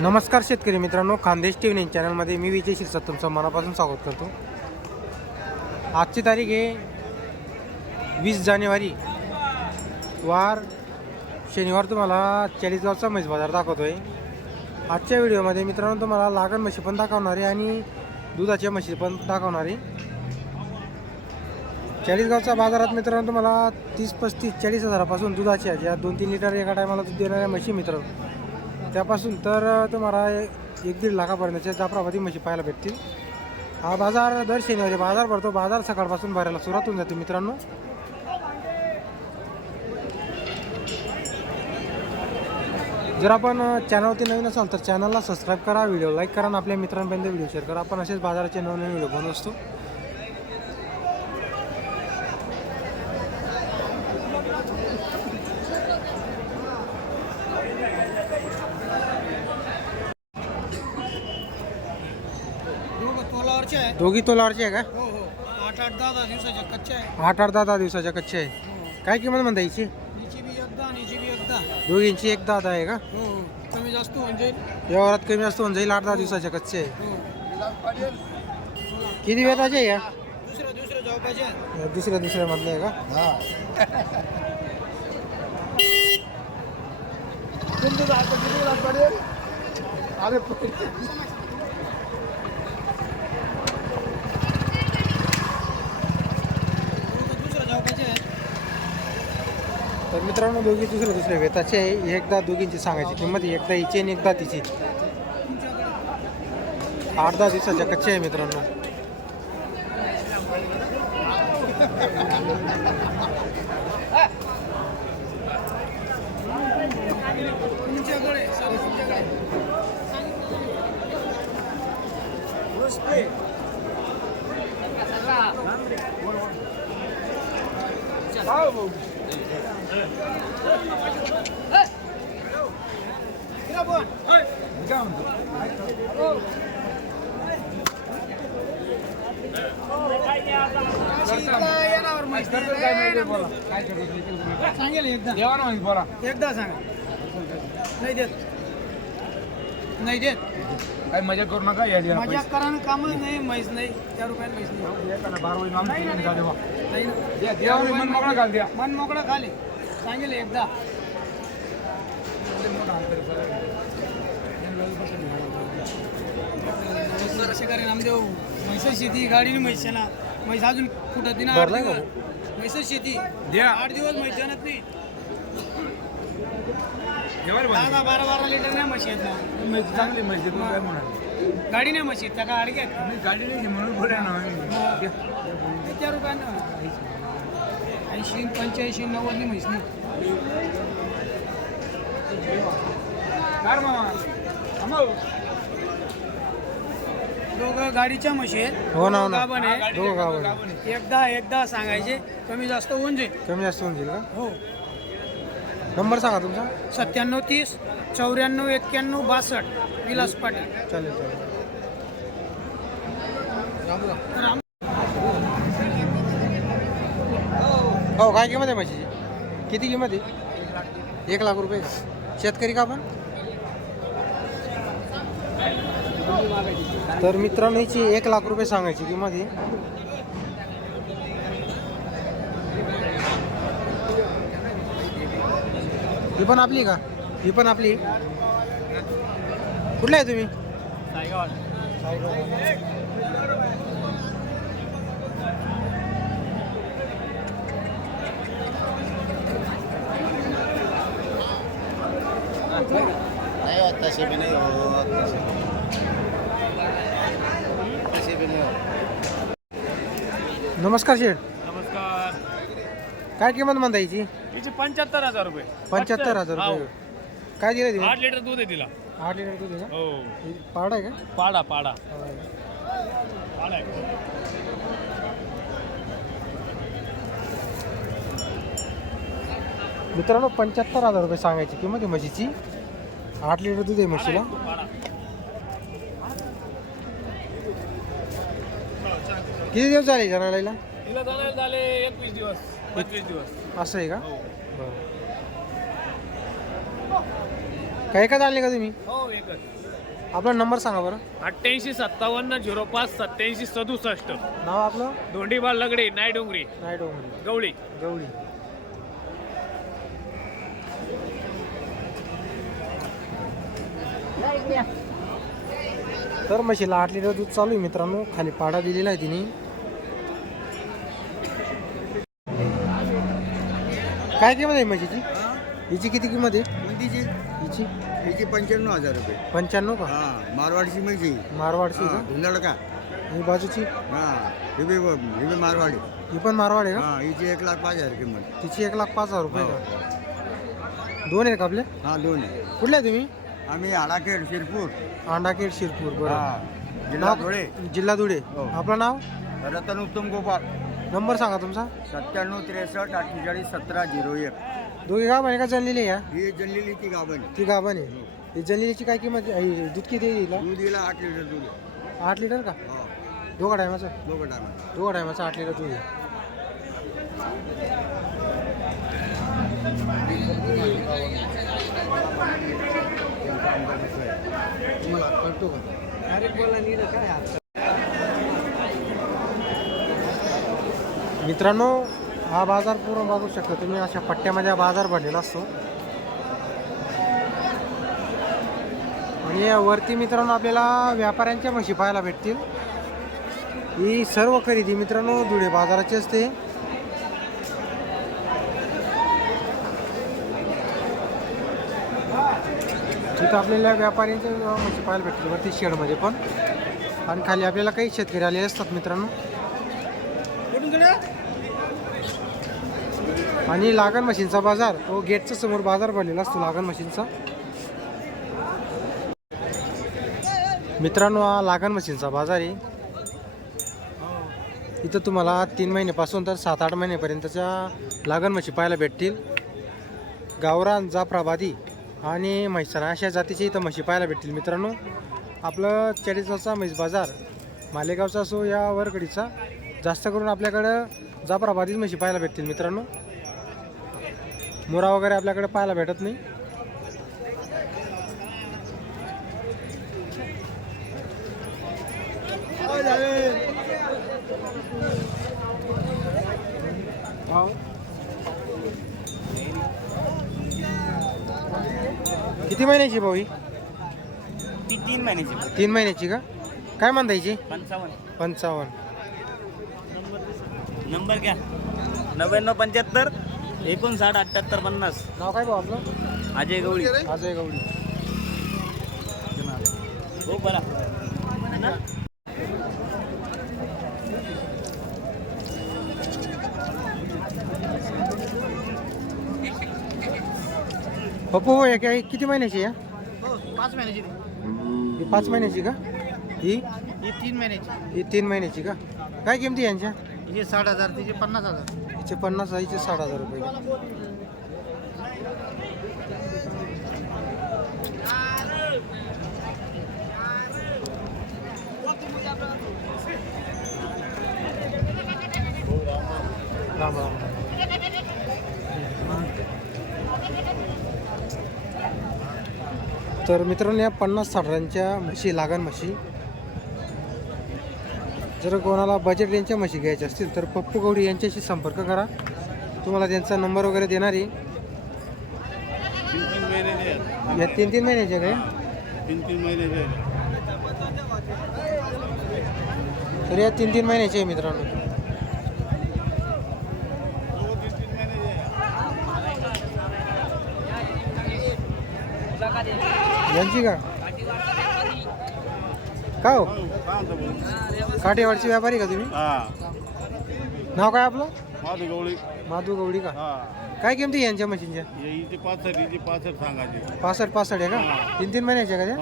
नमस्कार शेतकरी मित्रांनो खानदेश टी व्ही चॅनलमध्ये मी विजय शिरसाट तुमचं मनापासून स्वागत करतो. आजची तारीख आहे वीस जानेवारी. वार शनिवार तुम्हाला चाळीसगावचा म्हैस बाजार दाखवतो आहे आजच्या व्हिडिओमध्ये मित्रांनो तुम्हाला लागण म्हशी पण दाखवणार आहे आणि दुधाच्या म्हशी पण दाखवणार आहे. चाळीसगावच्या बाजारात मित्रांनो तुम्हाला तीस पस्तीस चाळीस हजारापासून दुधाच्या ज्या दोन तीन लिटर एका टायमाला दूध देणाऱ्या म्हशी मित्रांनो त्यापासून तर तुम्हाला एक दीड लाखापर्यंतच्या जाफराबादी म्हशी पाहायला भेटतील. हा बाजार दर शनिवारी बाजार भरतो. बाजार सकाळपासून भरायला सुरुवात होऊन जाते मित्रांनो. जर आपण चॅनलवरती नवीन असाल तर चॅनलला सबस्क्राईब करा व्हिडिओ लाईक करा आणि आपल्या मित्रांपर्यंत व्हिडिओ शेअर करा. आपण असेच बाजाराचे नवनवीन व्हिडिओ बनवत असतो. दोघं तोलावरचे आहे. दोघी तोलावरची आहे का? हो हो. आठ आठ दहा दहा दिवसाच्या कच्चे आहे. आठ आठ दहा दहा दिवसाच्या कच्चे आहे. हो. काय किंमत म्हणता हिची? बी एकदा आणि हिची बी एकदा. दोघींची एक दहा दहा आहे का? हो हो. कमी जास्त होऊन जाईल. व्यवहारात कमी असतो होऊन जाईल आठ दहा दिवसाच्या कच्चे आहे. हो. किती वेताचे आहे या? दुसऱ्या दुसऱ्या या दुसऱ्या दुसऱ्या मधले आहे का? दोघं दुसऱ्या जॉबाचे आहे तर मित्रांनो दोघी दुसरे दुसरे वेताचे एकदा दोघींची सांगायची किंमत एकदा हिची आणि एकदा तिची. आठ दहा दिवसाच्या कच्चे आहे मित्रांनो. तुमच्याकडे सर्व तुमच्याकडे येणार म्हैस सांगेल एकदा एकदा सांगा नाही देत नाही देत. काय मजा करू नका या मजा करा कामच नाही म्हैस नाही त्या रुपयाला म्हैस नाही. नाही ना. मन मोकळा घाल द्या. मन मोकळं खाले. सांगेल एकदा. असे करे नामदेव म्हैस शेती गाडीने म्हैसाला म्हैस अजून कुठं? दिना आठ भरलाय का? दिवस. म्हैस शेती. द्या. आठ दिवस म्हैस जाणत नाही. जेवायला दहा दहा बारा बारा लिटर नाही म्हशी आहेत ना. चांगली माहिती तू काय म्हणाल? गाडी नाही म्हशी त्या का अडग्यात मी गाडी नाही घे म्हणून बोलया ना. किती रुपयानं? ऐंशी पंच्याऐंशी नव्वदनी म्हैस नाही. कार मामा. अमो दोघं गाडीच्या म्हशी आहेत. हो ना हो ना. गाभण आहे दोघं एकदा एकदा सांगायचे कमी जास्त होऊन जाईल. कमी जास्त होऊन जाईल का? हो. नंबर सांगा तुमचा? सत्त्याण्णव तीस चौऱ्याण्णव एक्क्याण्णव बासष्ट. विलास पाटील. चालेल चालेल. हो काय किंमत आहे म्हशीची? किती किंमत आहे? एक लाख रुपये शेतकरी का आपण? तर मित्रांनो हिची एक लाख रुपये सांगायची किंमत आहे. ही पण आपली का? ही पण आपली. कुठले आहे तुम्ही? नहीं होता से भी नहीं ऐसे भी नहीं नमस्कार शेठ. काय किंमत म्हणता तिचे पंच्याहत्तर हजार रुपये. पंच्याहत्तर हजार रुपये. काय दिलं तुम्ही आठ लिटर दूध आहे तिला. आठ लिटर दूध आहे का? हो. ही पावडा आहे का? पाडा पाडा. पाडा आहे. मित्रांनो पंच्याहत्तर हजार रुपये सांगायची किंमत आहे म्हशीची. आठ लिटर दूध आहे म्हशीला. पाडा. किती दिवस झाले जनाला तिला जाणार झाले एकवीस दिवस. दिवस. असं आहे का? हो. बरं. काय का चालले का तुम्ही? हो एकच. आपला नंबर सांगा बरं. अठ्ठ्याऐंशी सत्तावन्न झिरो पाच सत्याऐंशी सदुसष्ट. नाव आपलं? धोंडीबाल लगडे नाय डोंगरी. नाही डोंगरी. गवळी. गवळी. तर म्हशीला आठ लिटर दूध चालू आहे मित्रांनो. खाली पाडा दिलेला आहे तिने. काय किंमत आहे म्हशीची? हिची किती किंमत आहे? कोणतीची? हिची? हिची पंच्याण्णव हजार रुपये. पंच्याण्णव का? हा मारवाडीची म्हणजे मारवाडची का? धुंदळ का? ही बाजूची? हा हिबे हिबे मारवाडी. ही पण मारवाड आहे का? हा हिची एक लाख पाच हजार किंमत. तिची एक लाख पाच हजार रुपये का? दोन आहेत का आपले? हा दोन कुठले आहे तुम्ही? आम्ही आडाखेड शिरपूर. अंडाखेड शिरपूर बरं. हा जिल्हा धुळे. जिल्हा धुळे. हो. आपलं नाव? रतन उत्तम गोपाळ नंबर सांगा तुमचा. सत्त्याण्णव त्रेसष्ट अठ्ठेचाळीस सतरा झिरो एक. दोघी गाव आहे का जनलेली या? ही जल्लेली ती गाभण ती गाभण आहे. ही जनलेलीची काय किंमत आहे? ही दूध किती दूध हिला आठ लिटर दूध आहे. आठ लिटर का? हा. दोघा टायमाचं? दोघं टायमा दोघा टायमाचं आठ लिटर दूध आहे. तुम्हाला कळतो का? अरे बोला नीट काय? मित्रांनो हा बाजार पूर्ण बघू शकता तुम्ही अशा पट्ट्यामध्ये हा बाजार भरलेला असतो. आणि या वरती मित्रांनो आपल्याला व्यापाऱ्यांच्या म्हशी पाहायला भेटतील. ही सर्व खरेदी मित्रांनो धुळे बाजाराची असते. तिथं आपल्याला व्यापाऱ्यांच्या म्हशी पाहायला भेटतील. वरती शेडमध्ये पण. आणि खाली आपल्याला काही शेतकरी आले असतात मित्रांनो. आणि लागण मशीनचा बाजार तो गेटच्या समोर बाजार भरलेला असतो लागण मशीनचा. मित्रांनो हा लागण मशीनचा बाजार आहे. इथं तुम्हाला तीन महिन्यापासून तर सात आठ महिन्यापर्यंतच्या लागण म्हशी पाहायला भेटतील. गावरान जाफराबादी आणि म्हैसाणा अशा जातीच्या इथं म्हशी पाहायला भेटतील मित्रांनो. आपलं चाळीसचा म्हैस बाजार मालेगावचा असो या वरकडीचा जास्त करून आपल्याकडं जाफराबादीच म्हशी पाहायला भेटतील मित्रांनो. मुरा वगैरे आपल्याकडे पाहायला भेटत नाही. किती महिन्याची भाऊ ही? ती तीन महिन्याची. तीन महिन्याची का? काय म्हणता याची पंचावन्न. पंचावन्न. नंबर घ्या. नव्याण्णव पंच्याहत्तर एकोणसाठ अठ्ठ्याहत्तर पन्नास. नाव काय भाऊ आपलं? अजय गवळी. अजय गवडी हो बरा पप्पू हो काय किती महिन्याची आहे हो पाच महिन्याची ही पाच महिन्याची का? ही? ही तीन महिन्याची. ही तीन महिन्याची का? काय किमती आहे यांच्या? हिचे साठ हजार तिचे पन्नास हजार. हिचे पन्नास हिचे साठ हजार रुपये. राम राम तर मित्रांनो या पन्नास साठांच्या म्हशी लागण म्हशी जर कोणाला बजेट रेंजच्या म्हशी घ्यायच्या असतील तर पप्पू गौडी यांच्याशी संपर्क करा. तुम्हाला त्यांचा नंबर वगैरे देणार आहे. तीन तीन महिने या तीन तीन महिन्याच्या काय तीन तीन महिने तर या तीन तीन महिन्याचे आहे मित्रांनो. यांची का? का हो? काठेवाडची व्यापारी का तुम्ही? हा. नाव काय आपलं? माझं गवळी. माधू गवडी का? हा. काय किमती यांच्या मशीनच्या? इथे पाच सांगायचे. पासष्ट पासष्ट आहे का? तीन तीन महिन्याच्या का त्या